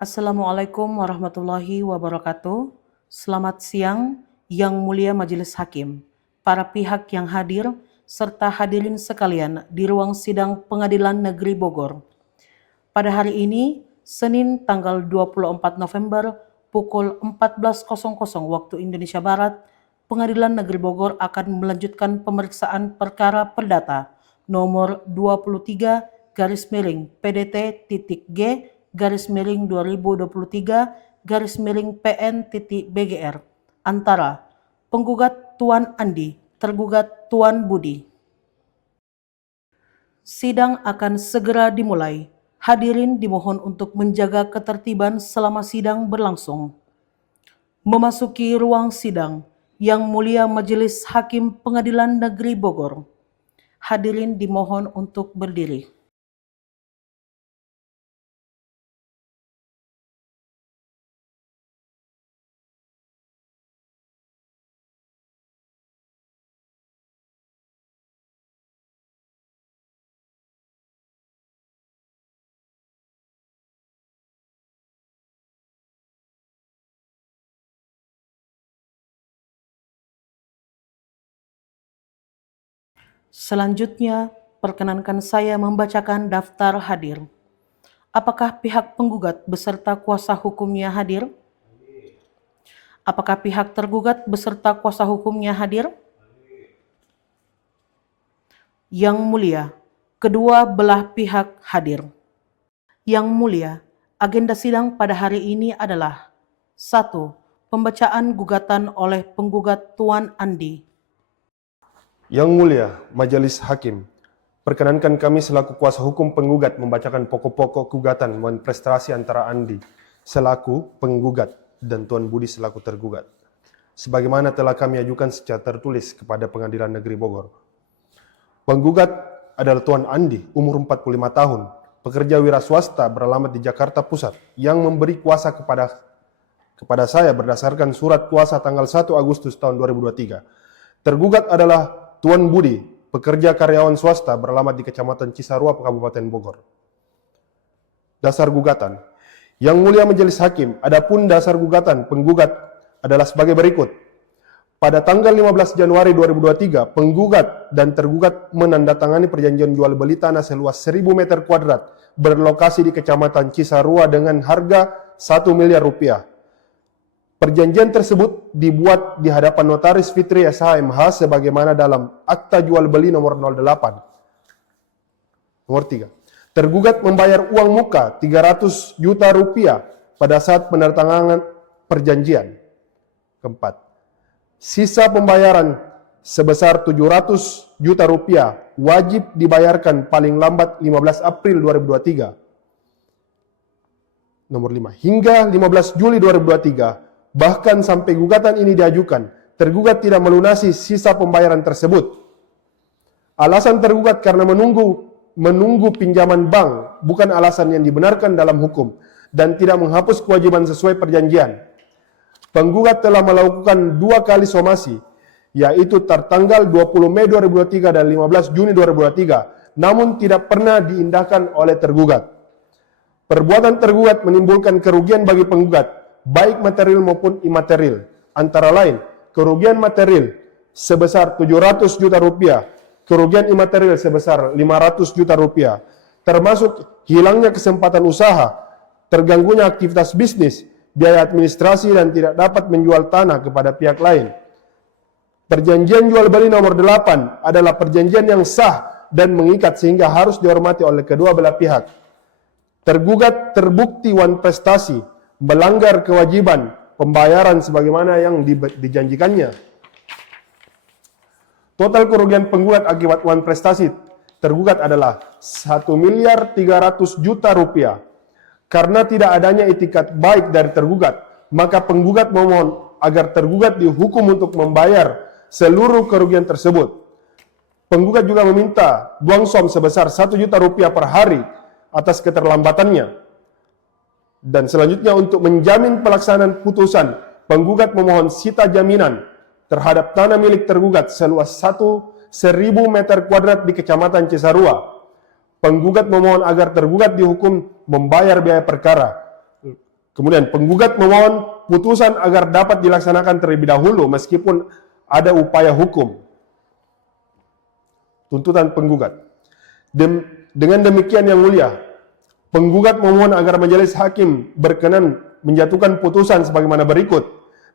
Assalamualaikum warahmatullahi wabarakatuh. Selamat siang, Yang Mulia Majelis Hakim, para pihak yang hadir, serta hadirin sekalian di ruang sidang Pengadilan Negeri Bogor. Pada hari ini, Senin tanggal 24 November pukul 14.00 waktu Indonesia Barat, Pengadilan Negeri Bogor akan melanjutkan pemeriksaan perkara perdata nomor 23 PN.BGR antara penggugat Tuan Andi, tergugat Tuan Budi. Sidang akan segera dimulai. Hadirin dimohon untuk menjaga ketertiban selama sidang berlangsung. Memasuki ruang sidang, Yang Mulia Majelis Hakim Pengadilan Negeri Bogor. Hadirin dimohon untuk berdiri. Selanjutnya, perkenankan saya membacakan daftar hadir. Apakah pihak penggugat beserta kuasa hukumnya hadir? Apakah pihak tergugat beserta kuasa hukumnya hadir? Yang Mulia, kedua belah pihak hadir. Yang Mulia, agenda sidang pada hari ini adalah 1. Pembacaan gugatan oleh penggugat Tuan Andi. Yang Mulia Majelis Hakim, perkenankan kami selaku kuasa hukum penggugat membacakan pokok-pokok gugatan mohon prestasi antara Andi selaku penggugat dan Tuan Budi selaku tergugat, sebagaimana telah kami ajukan secara tertulis kepada Pengadilan Negeri Bogor. Penggugat adalah Tuan Andi, umur 45 tahun, pekerja wira swasta beralamat di Jakarta Pusat, yang memberi kuasa kepada saya berdasarkan surat kuasa tanggal 1 Agustus tahun 2023. Tergugat adalah Tuan Budi, pekerja karyawan swasta beralamat di Kecamatan Cisarua, Kabupaten Bogor. Dasar gugatan. Yang Mulia Majelis Hakim, adapun dasar gugatan penggugat adalah sebagai berikut. Pada tanggal 15 Januari 2023, penggugat dan tergugat menandatangani perjanjian jual beli tanah seluas 1000 meter kuadrat berlokasi di Kecamatan Cisarua dengan harga 1 miliar rupiah. Perjanjian tersebut dibuat di hadapan Notaris Fitri SHMH sebagaimana dalam Akta Jual Beli nomor 08. Nomor 3. Tergugat membayar uang muka 300 juta rupiah pada saat penandatanganan perjanjian. Keempat. Sisa pembayaran sebesar 700 juta rupiah wajib dibayarkan paling lambat 15 April 2023. Nomor 5. Hingga 15 Juli 2023, bahkan sampai gugatan ini diajukan, tergugat tidak melunasi sisa pembayaran tersebut. Alasan tergugat karena menunggu pinjaman bank bukan alasan yang dibenarkan dalam hukum dan tidak menghapus kewajiban sesuai perjanjian. Penggugat telah melakukan 2 kali somasi, yaitu tertanggal 20 Mei 2023 dan 15 Juni 2023, namun tidak pernah diindahkan oleh tergugat. Perbuatan tergugat menimbulkan kerugian bagi penggugat, baik material maupun imaterial. Antara lain, kerugian material sebesar 700 juta rupiah, kerugian imaterial sebesar 500 juta rupiah, termasuk hilangnya kesempatan usaha, terganggunya aktivitas bisnis, biaya administrasi, dan tidak dapat menjual tanah kepada pihak lain. Perjanjian jual beli nomor 8 adalah perjanjian yang sah dan mengikat sehingga harus dihormati oleh kedua belah pihak. Tergugat terbukti wan prestasi melanggar kewajiban pembayaran sebagaimana yang dijanjikannya. Total kerugian penggugat akibat wan prestasi tergugat adalah 1 miliar 300 juta rupiah. Karena tidak adanya itikat baik dari tergugat, maka penggugat memohon agar tergugat dihukum untuk membayar seluruh kerugian tersebut. Penggugat juga meminta buang som sebesar 1 juta rupiah per hari atas keterlambatannya. Dan selanjutnya untuk menjamin pelaksanaan putusan, penggugat memohon sita jaminan terhadap tanah milik tergugat seluas 1000 meter kuadrat di Kecamatan Cisarua. Penggugat memohon agar tergugat dihukum membayar biaya perkara. Kemudian penggugat memohon putusan agar dapat dilaksanakan terlebih dahulu meskipun ada upaya hukum. Tuntutan penggugat. Dengan demikian yang mulia, penggugat memohon agar majelis hakim berkenan menjatuhkan putusan sebagaimana berikut.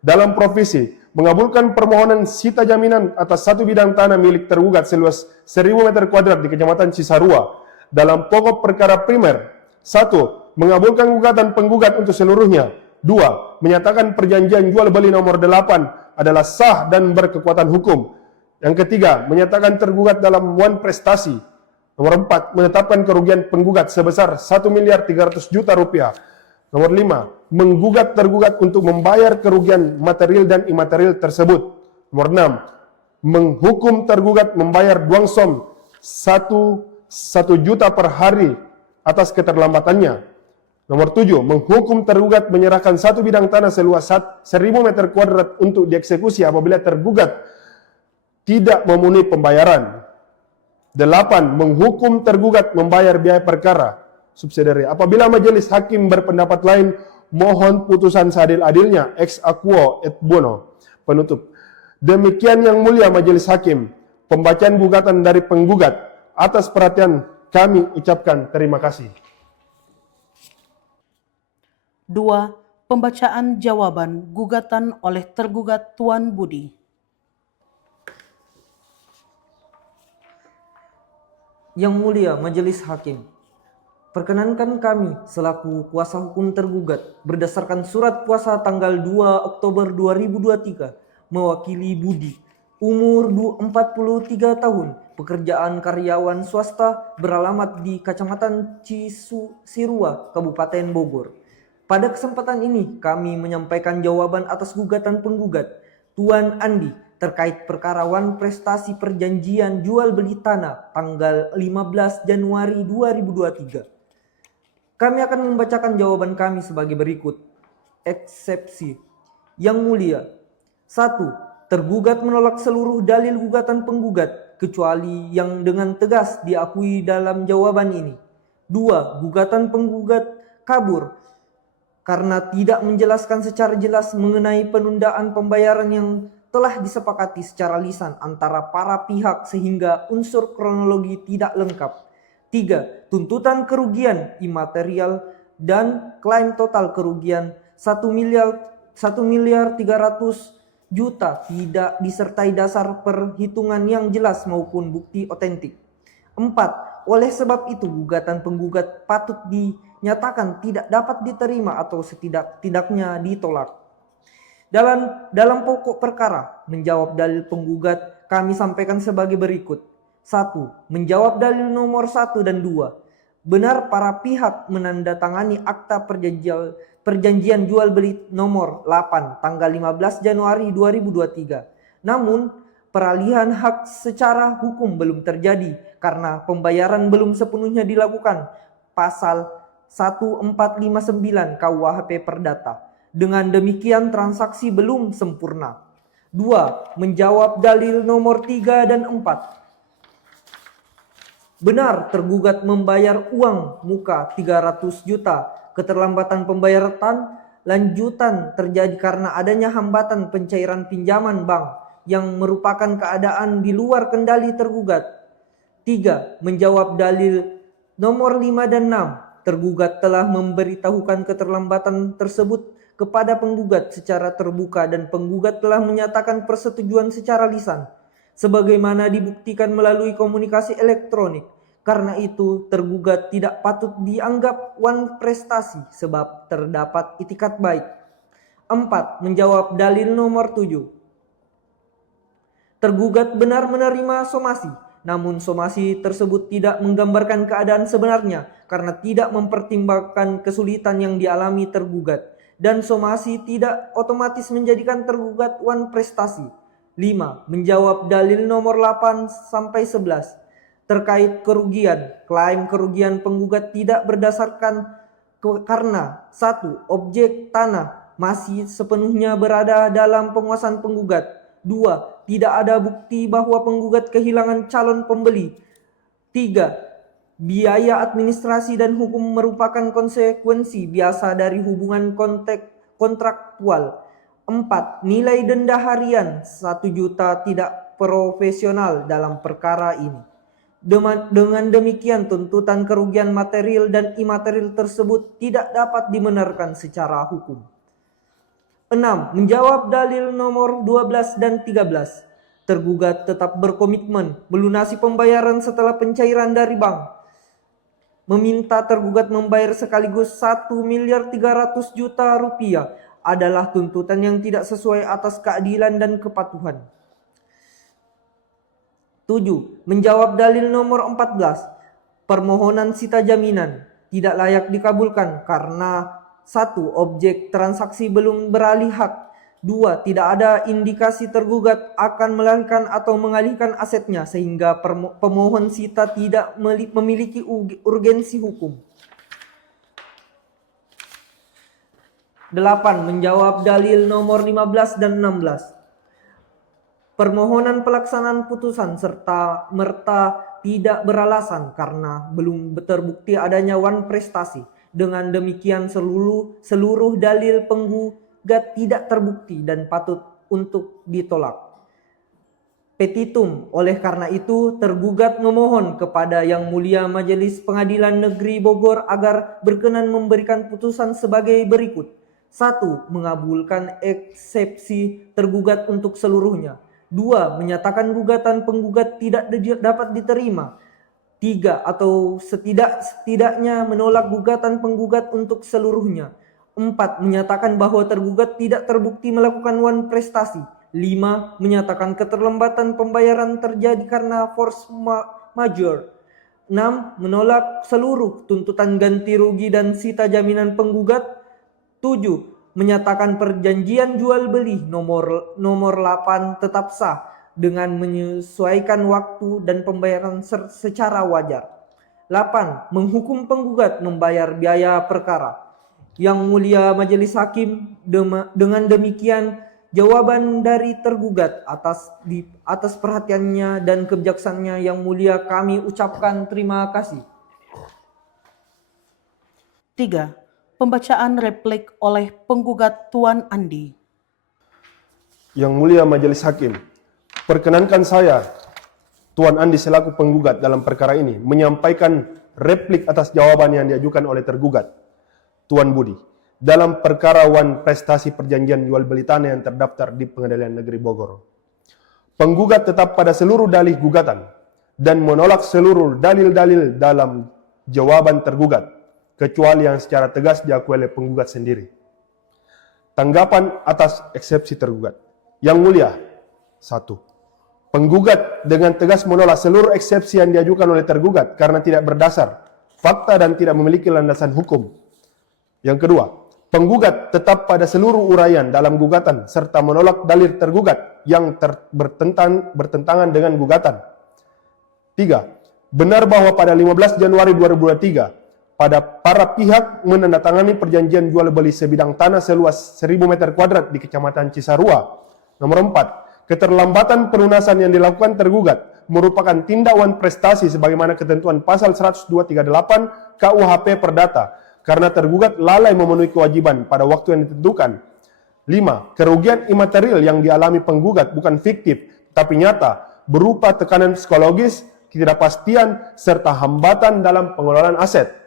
Dalam provisi, mengabulkan permohonan sita jaminan atas satu bidang tanah milik tergugat seluas 1000 meter kuadrat di Kecamatan Cisarua. Dalam pokok perkara primer, 1. Mengabulkan gugatan penggugat untuk seluruhnya. 2. Menyatakan perjanjian jual beli nomor 8 adalah sah dan berkekuatan hukum. Yang ketiga, menyatakan tergugat dalam wan prestasi. Nomor 4, menetapkan kerugian penggugat sebesar 1.300.000.000 rupiah. Nomor 5, menggugat tergugat untuk membayar kerugian material dan imaterial tersebut. Nomor 6, menghukum tergugat membayar duang som 1 juta per hari atas keterlambatannya. Nomor 7, menghukum tergugat menyerahkan satu bidang tanah seluas 1000 meter kuadrat untuk dieksekusi apabila tergugat tidak memenuhi pembayaran. 8. Menghukum tergugat membayar biaya perkara subsidiary. Apabila majelis hakim berpendapat lain, mohon putusan seadil-adilnya ex aequo et bono. Penutup. Demikian yang mulia majelis hakim, pembacaan gugatan dari penggugat. Atas perhatian kami ucapkan terima kasih. 2. Pembacaan jawaban gugatan oleh tergugat Tuan Budi. Yang mulia majelis hakim, perkenankan kami selaku kuasa hukum tergugat berdasarkan surat kuasa tanggal 2 Oktober 2023 mewakili Budi, umur 43 tahun, pekerjaan karyawan swasta, beralamat di Kecamatan Cisarua, Kabupaten Bogor. Pada kesempatan ini kami menyampaikan jawaban atas gugatan penggugat Tuan Andi terkait perkara wan prestasi perjanjian jual beli tanah tanggal 15 Januari 2023. Kami akan membacakan jawaban kami sebagai berikut. Eksepsi. Yang mulia. 1. Tergugat menolak seluruh dalil gugatan penggugat kecuali yang dengan tegas diakui dalam jawaban ini. 2. Gugatan penggugat kabur karena tidak menjelaskan secara jelas mengenai penundaan pembayaran yang telah disepakati secara lisan antara para pihak sehingga unsur kronologi tidak lengkap. 3. Tuntutan kerugian imaterial dan klaim total kerugian 1.300.000.000 tidak disertai dasar perhitungan yang jelas maupun bukti otentik. 4. Oleh sebab itu gugatan penggugat patut dinyatakan tidak dapat diterima atau setidak-tidaknya ditolak. Dalam pokok perkara, menjawab dalil penggugat kami sampaikan sebagai berikut. 1. Menjawab dalil nomor 1 dan 2. Benar para pihak menandatangani akta perjanjian jual beli nomor 8 tanggal 15 Januari 2023. Namun, peralihan hak secara hukum belum terjadi karena pembayaran belum sepenuhnya dilakukan. Pasal 1459 KUHP Perdata. Dengan demikian transaksi belum sempurna. 2. Menjawab dalil nomor 3 dan 4. Benar tergugat membayar uang muka 300 juta. Keterlambatan pembayaran lanjutan terjadi karena adanya hambatan pencairan pinjaman bank yang merupakan keadaan di luar kendali tergugat. 3. Menjawab dalil nomor 5 dan 6. Tergugat telah memberitahukan keterlambatan tersebut kepada penggugat secara terbuka dan penggugat telah menyatakan persetujuan secara lisan sebagaimana dibuktikan melalui komunikasi elektronik. Karena itu tergugat tidak patut dianggap wan prestasi sebab terdapat itikat baik. 4. Menjawab dalil nomor 7. Tergugat benar menerima somasi, namun somasi tersebut tidak menggambarkan keadaan sebenarnya karena tidak mempertimbangkan kesulitan yang dialami tergugat. Dan somasi tidak otomatis menjadikan tergugat wan prestasi. 5. Menjawab dalil nomor 8 sampai 11 terkait kerugian. Klaim kerugian penggugat tidak berdasarkan karena 1. Objek tanah masih sepenuhnya berada dalam penguasaan penggugat. 2. Tidak ada bukti bahwa penggugat kehilangan calon pembeli. 3. Biaya administrasi dan hukum merupakan konsekuensi biasa dari hubungan kontraktual. 4. Nilai denda harian 1 juta tidak profesional dalam perkara ini. Dengan demikian tuntutan kerugian material dan imaterial tersebut tidak dapat dibenarkan secara hukum. 6. Menjawab dalil nomor 12 dan 13. Tergugat tetap berkomitmen melunasi pembayaran setelah pencairan dari bank. Meminta tergugat membayar sekaligus 1.300.000.000 rupiah adalah tuntutan yang tidak sesuai atas keadilan dan kepatuhan. 7. Menjawab dalil nomor 14. Permohonan sita jaminan tidak layak dikabulkan karena 1. Objek transaksi belum beralih hak. 2. Tidak ada indikasi tergugat akan melarikan atau mengalihkan asetnya sehingga pemohon sita tidak memiliki urgensi hukum. 8. Menjawab dalil nomor 15 dan 16. Permohonan pelaksanaan putusan serta merta tidak beralasan karena belum terbukti adanya wan prestasi. Dengan demikian seluruh dalil penggugat tidak terbukti dan patut untuk ditolak. Petitum. Oleh karena itu, tergugat memohon kepada Yang Mulia Majelis Pengadilan Negeri Bogor agar berkenan memberikan putusan sebagai berikut. 1. Mengabulkan eksepsi tergugat untuk seluruhnya. 2. Menyatakan gugatan penggugat tidak dapat diterima. 3. Atau setidaknya menolak gugatan penggugat untuk seluruhnya. 4. Menyatakan bahwa tergugat tidak terbukti melakukan wan prestasi. 5. Menyatakan keterlambatan pembayaran terjadi karena force majeure. 6. Menolak seluruh tuntutan ganti rugi dan sita jaminan penggugat. 7. Menyatakan perjanjian jual beli nomor 8 tetap sah dengan menyesuaikan waktu dan pembayaran secara wajar. 8. Menghukum penggugat membayar biaya perkara. Yang Mulia Majelis Hakim, dengan demikian jawaban dari tergugat atas perhatiannya dan kebijaksananya Yang Mulia kami ucapkan terima kasih. 3. Pembacaan replik oleh penggugat Tuan Andi. Yang Mulia Majelis Hakim, perkenankan saya, Tuan Andi selaku penggugat dalam perkara ini, menyampaikan replik atas jawaban yang diajukan oleh tergugat, Tuan Budi, dalam perkara wan prestasi perjanjian jual beli tanah yang terdaftar di Pengadilan Negeri Bogor. Penggugat tetap pada seluruh dalih gugatan dan menolak seluruh dalil-dalil dalam jawaban tergugat, kecuali yang secara tegas diakui oleh penggugat sendiri. Tanggapan atas eksepsi tergugat. Yang Mulia, 1. Penggugat dengan tegas menolak seluruh eksepsi yang diajukan oleh tergugat karena tidak berdasar fakta dan tidak memiliki landasan hukum. Yang kedua, penggugat tetap pada seluruh uraian dalam gugatan serta menolak dalil tergugat yang bertentangan dengan gugatan. 3. Benar bahwa pada 15 Januari 2023 para pihak menandatangani perjanjian jual beli sebidang tanah seluas 1000 meter kuadrat di Kecamatan Cisarua. Nomor 4. Keterlambatan pelunasan yang dilakukan tergugat merupakan tindak wan prestasi sebagaimana ketentuan pasal 10238 KUHP Perdata karena tergugat lalai memenuhi kewajiban pada waktu yang ditentukan. 5. Kerugian imaterial yang dialami penggugat bukan fiktif tapi nyata berupa tekanan psikologis, ketidakpastian serta hambatan dalam pengelolaan aset.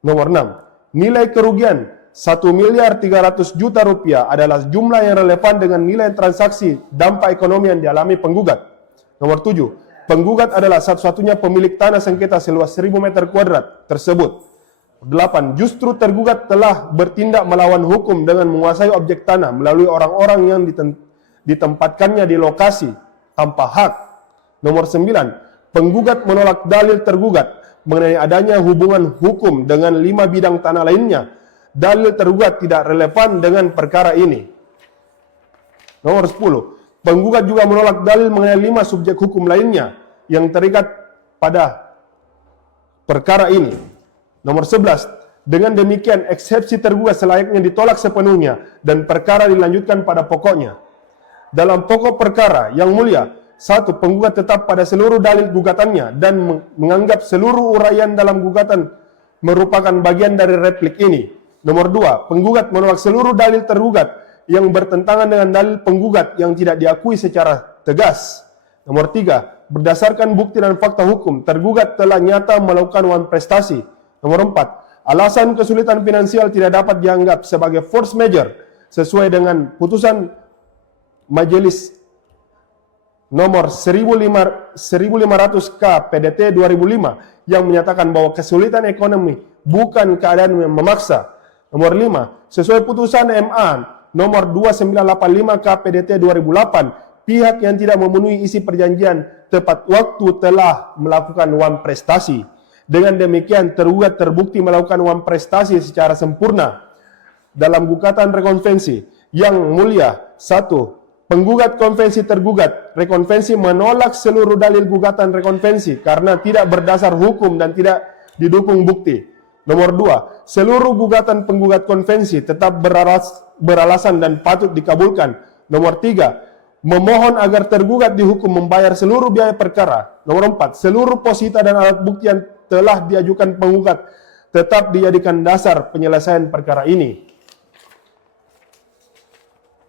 Nomor 6. Nilai kerugian 1.300.000.000 rupiah adalah jumlah yang relevan dengan nilai transaksi dampak ekonomi yang dialami penggugat. Nomor 7. Penggugat adalah satu-satunya pemilik tanah sengketa seluas 1000 meter kuadrat tersebut. 8. Justru tergugat telah bertindak melawan hukum dengan menguasai objek tanah melalui orang-orang yang ditempatkannya di lokasi tanpa hak. Nomor 9. Penggugat menolak dalil tergugat mengenai adanya hubungan hukum dengan 5 bidang tanah lainnya. Dalil tergugat tidak relevan dengan perkara ini. Nomor 10. Penggugat juga menolak dalil mengenai 5 subjek hukum lainnya yang terikat pada perkara ini. Nomor 11. Dengan demikian eksepsi tergugat selayaknya ditolak sepenuhnya dan perkara dilanjutkan pada pokoknya. Dalam pokok perkara, Yang Mulia, Satu, penggugat tetap pada seluruh dalil gugatannya dan menganggap seluruh uraian dalam gugatan merupakan bagian dari replik ini. Nomor dua, penggugat menolak seluruh dalil tergugat yang bertentangan dengan dalil penggugat yang tidak diakui secara tegas. Nomor tiga, berdasarkan bukti dan fakta hukum, tergugat telah nyata melakukan uang prestasi. Nomor empat, alasan kesulitan finansial tidak dapat dianggap sebagai force majeure sesuai dengan putusan Majelis nomor 1500 K PDT 2005 yang menyatakan bahwa kesulitan ekonomi bukan keadaan yang memaksa. Nomor 5, sesuai putusan MA nomor 2985 K PDT 2008, pihak yang tidak memenuhi isi perjanjian tepat waktu telah melakukan uang prestasi. Dengan demikian, tergugat terbukti melakukan uang prestasi secara sempurna dalam gugatan rekonvensi. Yang mulia, satu, penggugat konvensi tergugat rekonvensi menolak seluruh dalil gugatan rekonvensi karena tidak berdasar hukum dan tidak didukung bukti. Nomor dua, seluruh gugatan penggugat konvensi tetap beralasan dan patut dikabulkan. Nomor tiga, memohon agar tergugat dihukum membayar seluruh biaya perkara. Nomor empat, seluruh posita dan alat bukti yang telah diajukan penggugat tetap dijadikan dasar penyelesaian perkara ini.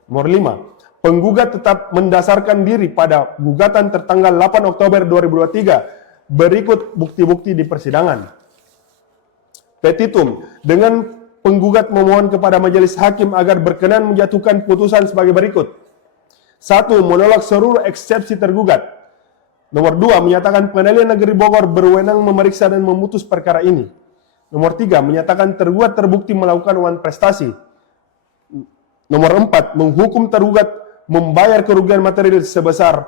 Nomor 5, penggugat tetap mendasarkan diri pada gugatan tertanggal 8 Oktober 2023 berikut bukti-bukti di persidangan. Petitum, dengan penggugat memohon kepada majelis hakim agar berkenan menjatuhkan putusan sebagai berikut. 1. Menolak seluruh eksepsi tergugat. Nomor 2. Menyatakan Pengadilan Negeri Bogor berwenang memeriksa dan memutus perkara ini. Nomor 3. Menyatakan tergugat terbukti melakukan uang prestasi. Nomor 4, menghukum tergugat membayar kerugian material sebesar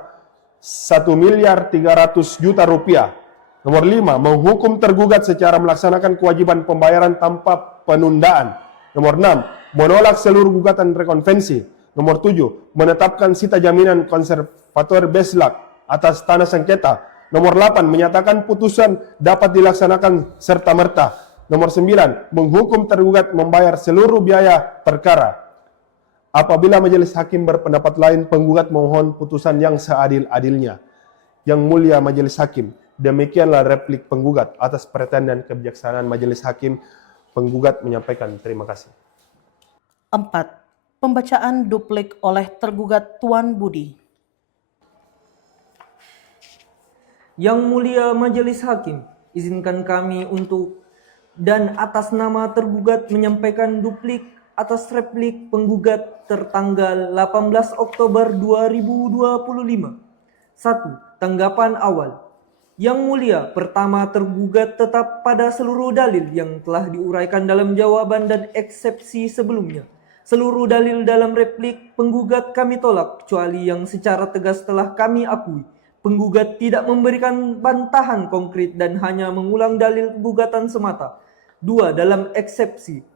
1.300.000.000 rupiah. Nomor 5, menghukum tergugat secara melaksanakan kewajiban pembayaran tanpa penundaan. Nomor 6, menolak seluruh gugatan rekonvensi. Nomor 7, menetapkan sita jaminan konservator Beslak atas tanah sengketa. Nomor 8, menyatakan putusan dapat dilaksanakan serta-merta. Nomor 9, menghukum tergugat membayar seluruh biaya perkara. Apabila majelis hakim berpendapat lain, penggugat mohon putusan yang seadil-adilnya. Yang mulia majelis hakim, demikianlah replik penggugat. Atas perhatian dan kebijaksanaan majelis hakim, penggugat menyampaikan terima kasih. 4. Pembacaan duplik oleh tergugat Tuan Budi. Yang mulia majelis hakim, izinkan kami untuk dan atas nama tergugat menyampaikan duplik atas replik penggugat tertanggal 18 Oktober 2025. 1. Tanggapan awal. Yang mulia, pertama, tergugat tetap pada seluruh dalil yang telah diuraikan dalam jawaban dan eksepsi sebelumnya. Seluruh dalil dalam replik penggugat kami tolak, kecuali yang secara tegas telah kami akui. Penggugat tidak memberikan bantahan konkret dan hanya mengulang dalil gugatan semata. 2. Dalam eksepsi.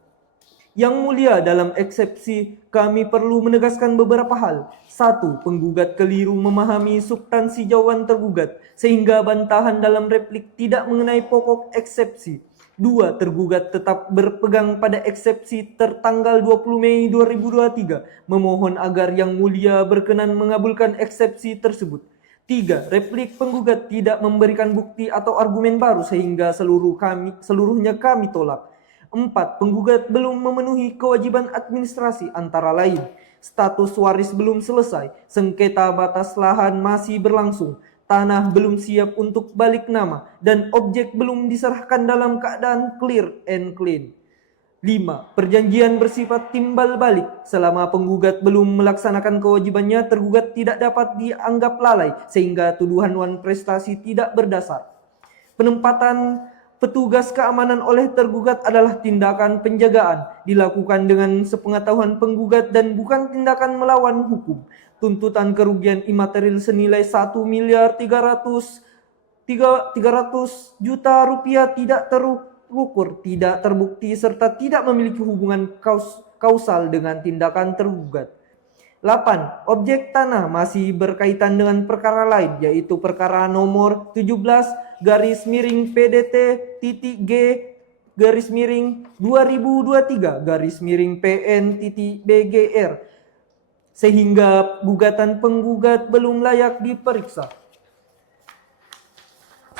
Yang mulia, dalam eksepsi kami perlu menegaskan beberapa hal. 1. Penggugat keliru memahami substansi jawaban tergugat sehingga bantahan dalam replik tidak mengenai pokok eksepsi. 2. Tergugat tetap berpegang pada eksepsi tertanggal 20 Mei 2023 memohon agar yang mulia berkenan mengabulkan eksepsi tersebut. 3. Replik penggugat tidak memberikan bukti atau argumen baru sehingga seluruhnya kami tolak. 4. Penggugat belum memenuhi kewajiban administrasi antara lain status waris belum selesai, sengketa batas lahan masih berlangsung, tanah belum siap untuk balik nama, dan objek belum diserahkan dalam keadaan clear and clean. 5. Perjanjian bersifat timbal balik. Selama penggugat belum melaksanakan kewajibannya, tergugat tidak dapat dianggap lalai sehingga tuduhan wan prestasi tidak berdasar. Penempatan petugas keamanan oleh tergugat adalah tindakan penjagaan, dilakukan dengan sepengetahuan penggugat dan bukan tindakan melawan hukum. Tuntutan kerugian imaterial senilai 1.300.000.000 rupiah tidak terukur, tidak terbukti, serta tidak memiliki hubungan kausal dengan tindakan tergugat. 8. Objek tanah masih berkaitan dengan perkara lain, yaitu perkara nomor 17/PDT.G/2023/PN.BGR sehingga gugatan penggugat belum layak diperiksa.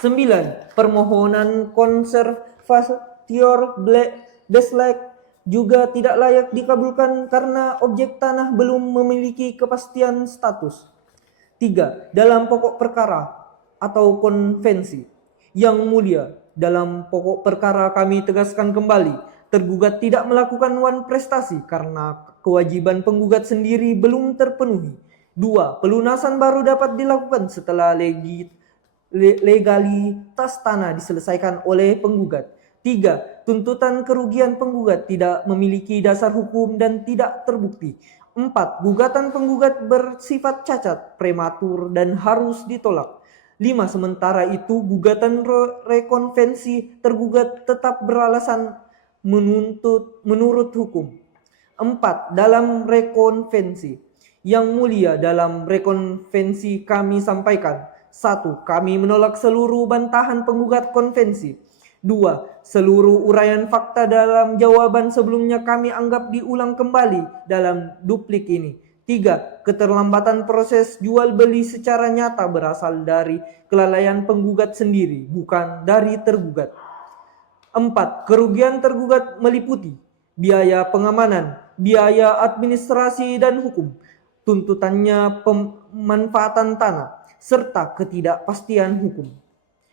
9. Permohonan konservator Deslek juga tidak layak dikabulkan karena objek tanah belum memiliki kepastian status. 3. Dalam pokok perkara atau konvensi. Yang mulia, dalam pokok perkara kami tegaskan kembali, tergugat tidak melakukan wan prestasi karena kewajiban penggugat sendiri belum terpenuhi. 2. Pelunasan baru dapat dilakukan setelah legalitas tanah diselesaikan oleh penggugat. 3. Tuntutan kerugian penggugat tidak memiliki dasar hukum dan tidak terbukti. 4. Gugatan penggugat bersifat cacat, prematur, dan harus ditolak. 5. Sementara itu, gugatan rekonvensi tergugat tetap beralasan menurut hukum. 4. Dalam rekonvensi. Yang mulia, dalam rekonvensi kami sampaikan: 1. Kami menolak seluruh bantahan penggugat konvensi. 2. Seluruh uraian fakta dalam jawaban sebelumnya kami anggap diulang kembali dalam duplik ini. 3. Keterlambatan proses jual beli secara nyata berasal dari kelalaian penggugat sendiri, bukan dari tergugat. 4. Kerugian tergugat meliputi biaya pengamanan, biaya administrasi dan hukum, tuntutannya pemanfaatan tanah, serta ketidakpastian hukum.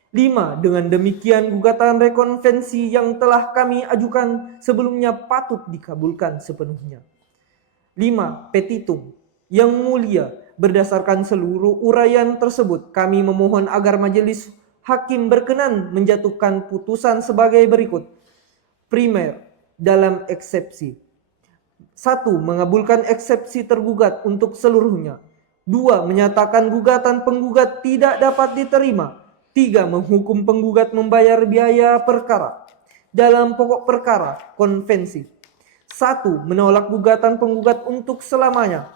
5. Dengan demikian gugatan rekonvensi yang telah kami ajukan sebelumnya patut dikabulkan sepenuhnya. 5. Petitum. Yang mulia, berdasarkan seluruh uraian tersebut, kami memohon agar majelis hakim berkenan menjatuhkan putusan sebagai berikut. Primer, dalam eksepsi. 1. Mengabulkan eksepsi tergugat untuk seluruhnya. 2. Menyatakan gugatan penggugat tidak dapat diterima. 3. Menghukum penggugat membayar biaya perkara. Dalam pokok perkara konvensi. 1. Menolak gugatan penggugat untuk selamanya,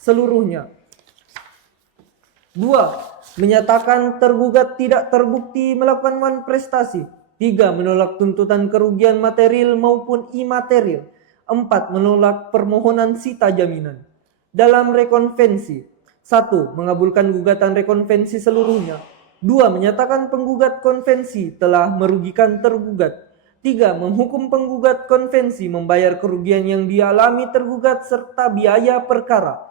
seluruhnya. 2. Menyatakan tergugat tidak terbukti melakukan wan prestasi. 3. Menolak tuntutan kerugian material maupun imaterial. 4. Menolak permohonan sita jaminan. Dalam rekonvensi. 1. Mengabulkan gugatan rekonvensi seluruhnya. 2. Menyatakan penggugat konvensi telah merugikan tergugat. 3. Menghukum penggugat konvensi membayar kerugian yang dialami tergugat serta biaya perkara.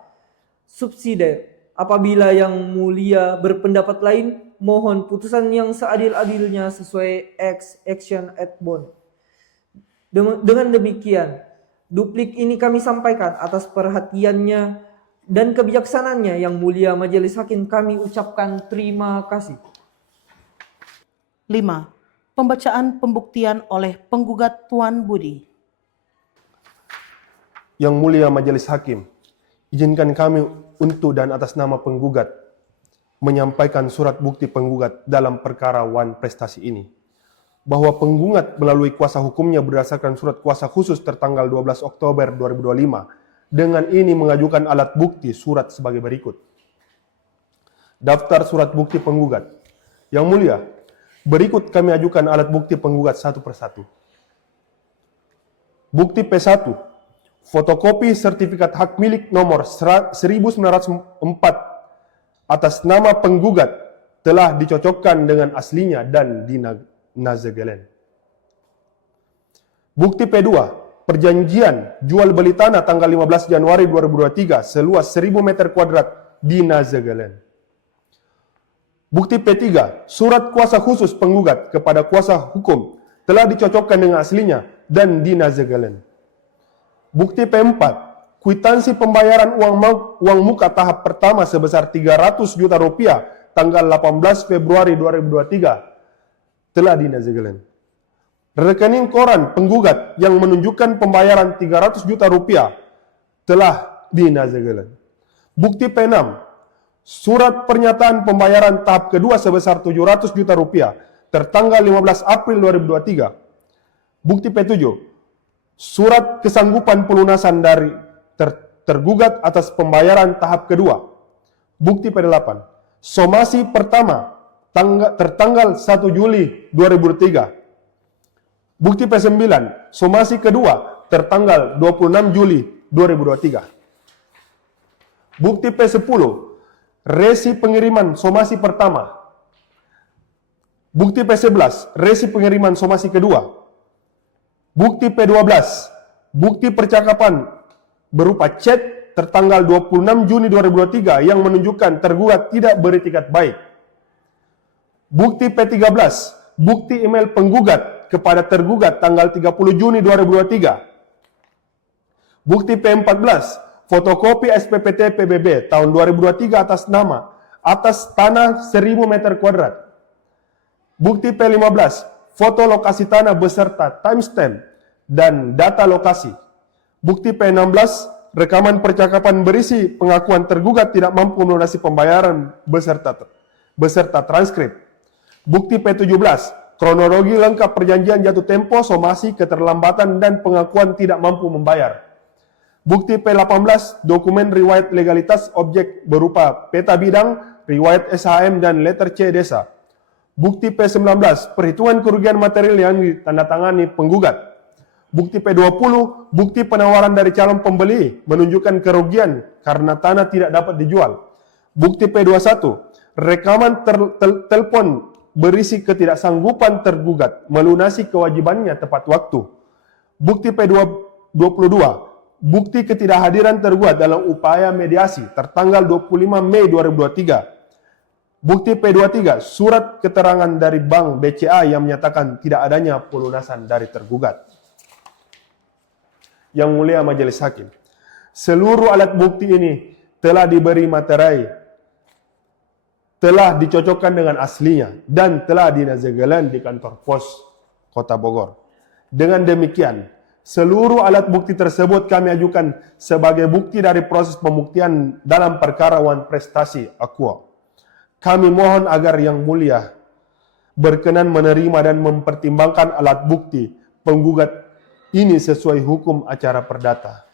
Subsidiar. Apabila yang mulia berpendapat lain, mohon putusan yang seadil-adilnya sesuai action at bond. Dengan demikian, duplik ini kami sampaikan atas perhatiannya dan kebijaksanaannya. Yang mulia majelis hakim, kami ucapkan terima kasih. 5. Pembacaan pembuktian oleh penggugat Tuan Budi. Yang mulia majelis hakim, izinkan kami untuk dan atas nama penggugat menyampaikan surat bukti penggugat dalam perkara wan prestasi ini, bahwa penggugat melalui kuasa hukumnya berdasarkan surat kuasa khusus tertanggal 12 Oktober 2025 dengan ini mengajukan alat bukti surat sebagai berikut. Daftar surat bukti penggugat. Yang mulia, berikut kami ajukan alat bukti penggugat satu persatu. Bukti P1, fotokopi sertifikat hak milik nomor 1904 atas nama penggugat telah dicocokkan dengan aslinya dan dinazegelen. Bukti P2, perjanjian jual beli tanah tanggal 15 Januari 2023 seluas 1000 meter kuadrat di Nazegelen. Bukti P3, surat kuasa khusus penggugat kepada kuasa hukum telah dicocokkan dengan aslinya dan di Nazegelen. Bukti P4, kwitansi pembayaran uang muka tahap pertama sebesar 300 juta rupiah tanggal 18 Februari 2023 telah di Nazegelen. Rekening koran penggugat yang menunjukkan pembayaran 300 juta rupiah telah dinazegelen. Bukti P6, surat pernyataan pembayaran tahap kedua sebesar 700 juta rupiah tertanggal 15 April 2023. Bukti P7, surat kesanggupan pelunasan dari tergugat atas pembayaran tahap kedua. Bukti P8, somasi pertama tertanggal 1 Juli 2003. Bukti P9, somasi kedua tertanggal 26 Juli 2023. Bukti P10, resi pengiriman somasi pertama. Bukti P11, resi pengiriman somasi kedua. Bukti P12, bukti percakapan berupa chat tertanggal 26 Juni 2023 yang menunjukkan tergugat tidak beretikat baik. Bukti P13, bukti email penggugat kepada tergugat tanggal 30 Juni 2023. Bukti P14, fotokopi SPPT PBB tahun 2023 atas tanah 1000 meter kuadrat. Bukti P15, foto lokasi tanah beserta timestamp dan data lokasi. Bukti P16, rekaman percakapan berisi pengakuan tergugat tidak mampu melunasi pembayaran beserta transkrip. Bukti P17, kronologi lengkap perjanjian jatuh tempo, somasi, keterlambatan, dan pengakuan tidak mampu membayar. Bukti P18, dokumen riwayat legalitas objek berupa peta bidang, riwayat SHM, dan letter C desa. Bukti P19, perhitungan kerugian material yang ditandatangani penggugat. Bukti P20, bukti penawaran dari calon pembeli menunjukkan kerugian karena tanah tidak dapat dijual. Bukti P21, rekaman telepon berisi ketidaksanggupan tergugat melunasi kewajibannya tepat waktu. Bukti P22, bukti ketidakhadiran tergugat dalam upaya mediasi tertanggal 25 Mei 2023. Bukti P23, surat keterangan dari Bank BCA yang menyatakan tidak adanya pelunasan dari tergugat. Yang Mulia Majelis Hakim, seluruh alat bukti ini telah diberi materai, telah dicocokkan dengan aslinya, dan telah dinazegalan di kantor pos Kota Bogor. Dengan demikian, seluruh alat bukti tersebut kami ajukan sebagai bukti dari proses pembuktian dalam perkara Wan Prestasi Aqua. Kami mohon agar Yang Mulia berkenan menerima dan mempertimbangkan alat bukti penggugat ini sesuai hukum acara perdata.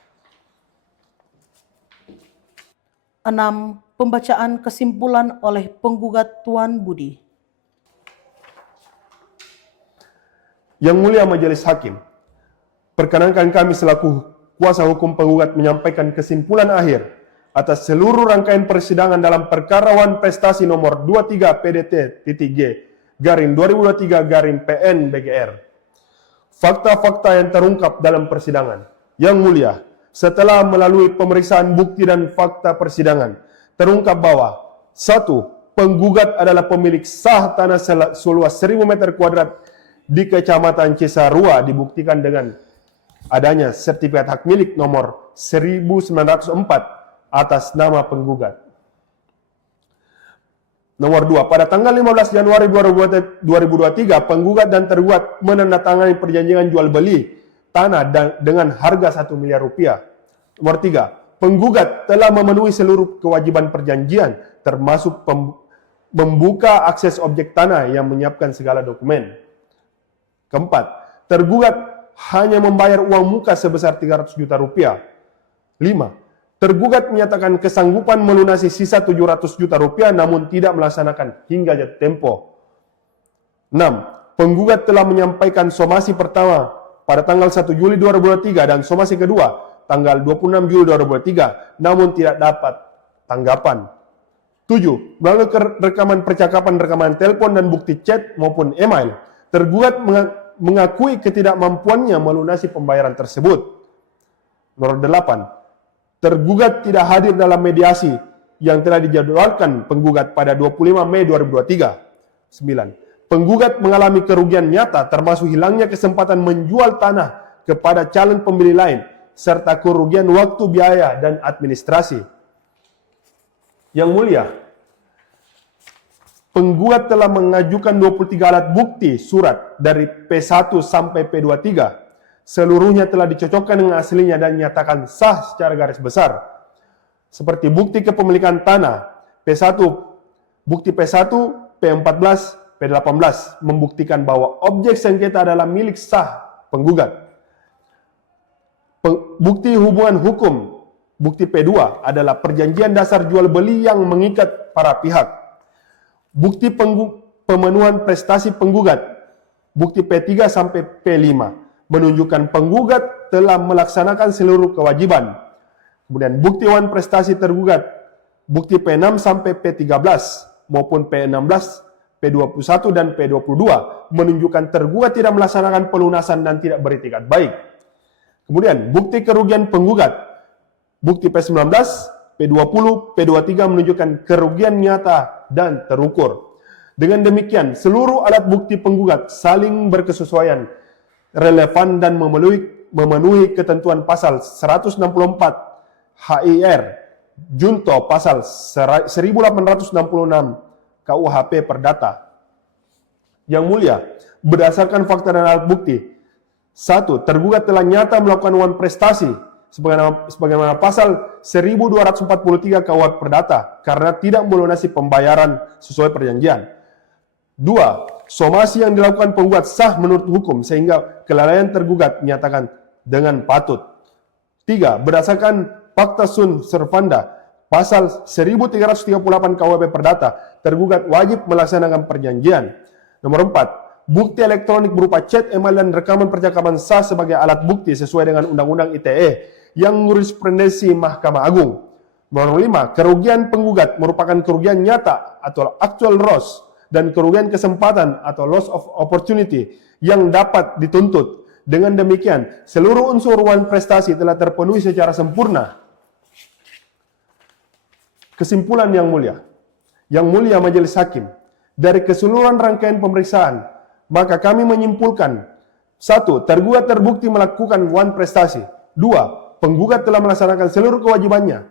6. Pembacaan kesimpulan oleh penggugat Tuan Budi. Yang Mulia Majelis Hakim, perkenankan kami selaku kuasa hukum penggugat menyampaikan kesimpulan akhir atas seluruh rangkaian persidangan dalam perkara Wan Prestasi nomor 23 PDT-G garing 2023 garing PN BGR. Fakta-fakta yang terungkap dalam persidangan. Yang Mulia, setelah melalui pemeriksaan bukti dan fakta persidangan, terungkap bahwa 1. Penggugat adalah pemilik sah tanah seluas 1000 meter kuadrat di Kecamatan Cisarua dibuktikan dengan adanya sertifikat hak milik nomor 1904 atas nama penggugat. Nomor 2, pada tanggal 15 Januari 2023, penggugat dan tergugat menandatangani perjanjian jual beli tanah dengan harga 1 miliar rupiah. Nomor 3, penggugat telah memenuhi seluruh kewajiban perjanjian, termasuk membuka akses objek tanah yang menyiapkan segala dokumen. Keempat, tergugat hanya membayar uang muka sebesar 300 juta rupiah. 5. Tergugat menyatakan kesanggupan melunasi sisa 700 juta rupiah namun tidak melaksanakan hingga jatuh tempo. 6. Penggugat telah menyampaikan somasi pertama pada tanggal 1 Juli 2023 dan somasi kedua tanggal 26 Juli 2023 namun tidak dapat tanggapan. 7. Melalui rekaman percakapan, rekaman telepon dan bukti chat maupun email, tergugat mengakui ketidakmampuannya melunasi pembayaran tersebut. Nomor 8. Tergugat tidak hadir dalam mediasi yang telah dijadwalkan penggugat pada 25 Mei 2023. 9. Penggugat mengalami kerugian nyata termasuk hilangnya kesempatan menjual tanah kepada calon pembeli lain serta kerugian waktu, biaya, dan administrasi. Yang Mulia, penggugat telah mengajukan 23 alat bukti surat dari P1 sampai P23. Seluruhnya telah dicocokkan dengan aslinya dan dinyatakan sah secara garis besar. Seperti bukti kepemilikan tanah, P1, bukti P1, P14, P18 membuktikan bahwa objek sengketa adalah milik sah penggugat. Bukti hubungan hukum, bukti P2 adalah perjanjian dasar jual beli yang mengikat para pihak. Bukti pemenuhan prestasi penggugat, bukti P3 sampai P5 menunjukkan penggugat telah melaksanakan seluruh kewajiban. Kemudian bukti wan prestasi tergugat bukti P6 sampai P13 maupun P16, P21 dan P22 menunjukkan tergugat tidak melaksanakan pelunasan dan tidak beritikat baik. Kemudian bukti kerugian penggugat, bukti P19, P20, P23 menunjukkan kerugian nyata dan terukur. Dengan demikian, seluruh alat bukti penggugat saling berkesesuaian, relevan dan memenuhi ketentuan pasal 164 HIR junto pasal 1866 KUHP Perdata. Yang mulia, berdasarkan fakta dan alat bukti, 1. Tergugat telah nyata melakukan uang prestasi sebagaimana pasal 1243 KUHP Perdata karena tidak melunasi pembayaran sesuai perjanjian. 2. Somasi yang dilakukan penggugat sah menurut hukum sehingga kelalaian tergugat menyatakan dengan patut. 3. Berdasarkan fakta sunt servanda pasal 1338 KUHP Perdata, tergugat wajib melaksanakan perjanjian. Nomor 4. Bukti elektronik berupa chat, email, dan rekaman percakapan sah sebagai alat bukti sesuai dengan Undang-Undang ITE yang jurisprudensi Mahkamah Agung. Nomor 5. Kerugian penggugat merupakan kerugian nyata atau actual loss dan kerugian kesempatan atau loss of opportunity yang dapat dituntut. Dengan demikian, seluruh unsur wan prestasi telah terpenuhi secara sempurna. Kesimpulan yang mulia majelis hakim, dari keseluruhan rangkaian pemeriksaan, maka kami menyimpulkan: 1. Tergugat terbukti melakukan wan prestasi. 2. Penggugat telah melaksanakan seluruh kewajibannya.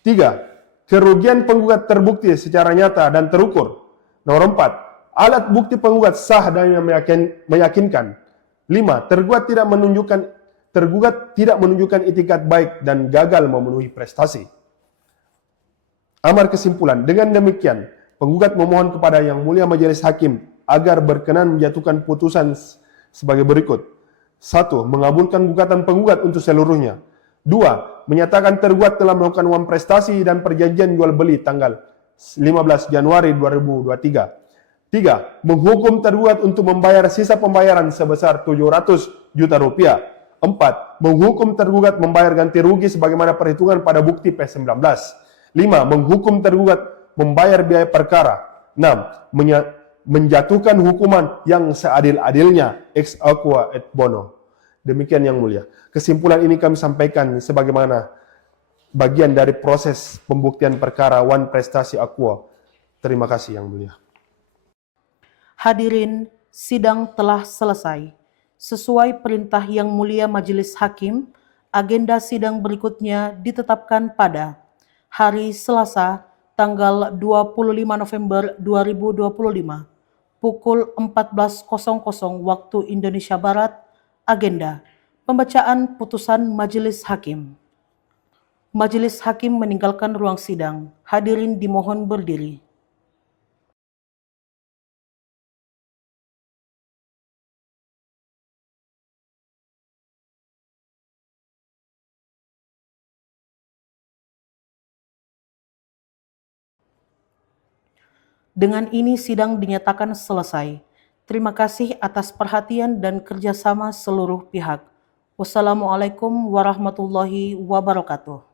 3. Kerugian penggugat terbukti secara nyata dan terukur. Nomor 4. Alat bukti penggugat sah dan meyakinkan. 5. Tergugat tidak menunjukkan itikat baik dan gagal memenuhi prestasi. Amar kesimpulan, dengan demikian, penggugat memohon kepada Yang Mulia Majelis Hakim agar berkenan menjatuhkan putusan sebagai berikut. 1. Mengabulkan gugatan penggugat untuk seluruhnya. 2. Menyatakan tergugat telah melakukan uang prestasi dan perjanjian jual beli tanggal 15 Januari 2023. 3. Menghukum tergugat untuk membayar sisa pembayaran sebesar 700 juta rupiah. 4. Menghukum tergugat membayar ganti rugi sebagaimana perhitungan pada bukti P19. 5. Menghukum tergugat membayar biaya perkara. 6. Menjatuhkan hukuman yang seadil-adilnya ex aequo et bono. Demikian Yang Mulia. Kesimpulan ini kami sampaikan sebagaimana bagian dari proses pembuktian perkara wan prestasi aqua. Terima kasih Yang Mulia. Hadirin, sidang telah selesai. Sesuai perintah Yang Mulia Majelis Hakim, agenda sidang berikutnya ditetapkan pada hari Selasa, tanggal 25 November 2025, pukul 14.00 waktu Indonesia Barat. Agenda: pembacaan putusan Majelis Hakim. Majelis Hakim meninggalkan ruang sidang. Hadirin dimohon berdiri. Dengan ini sidang dinyatakan selesai. Terima kasih atas perhatian dan kerjasama seluruh pihak. Wassalamualaikum warahmatullahi wabarakatuh.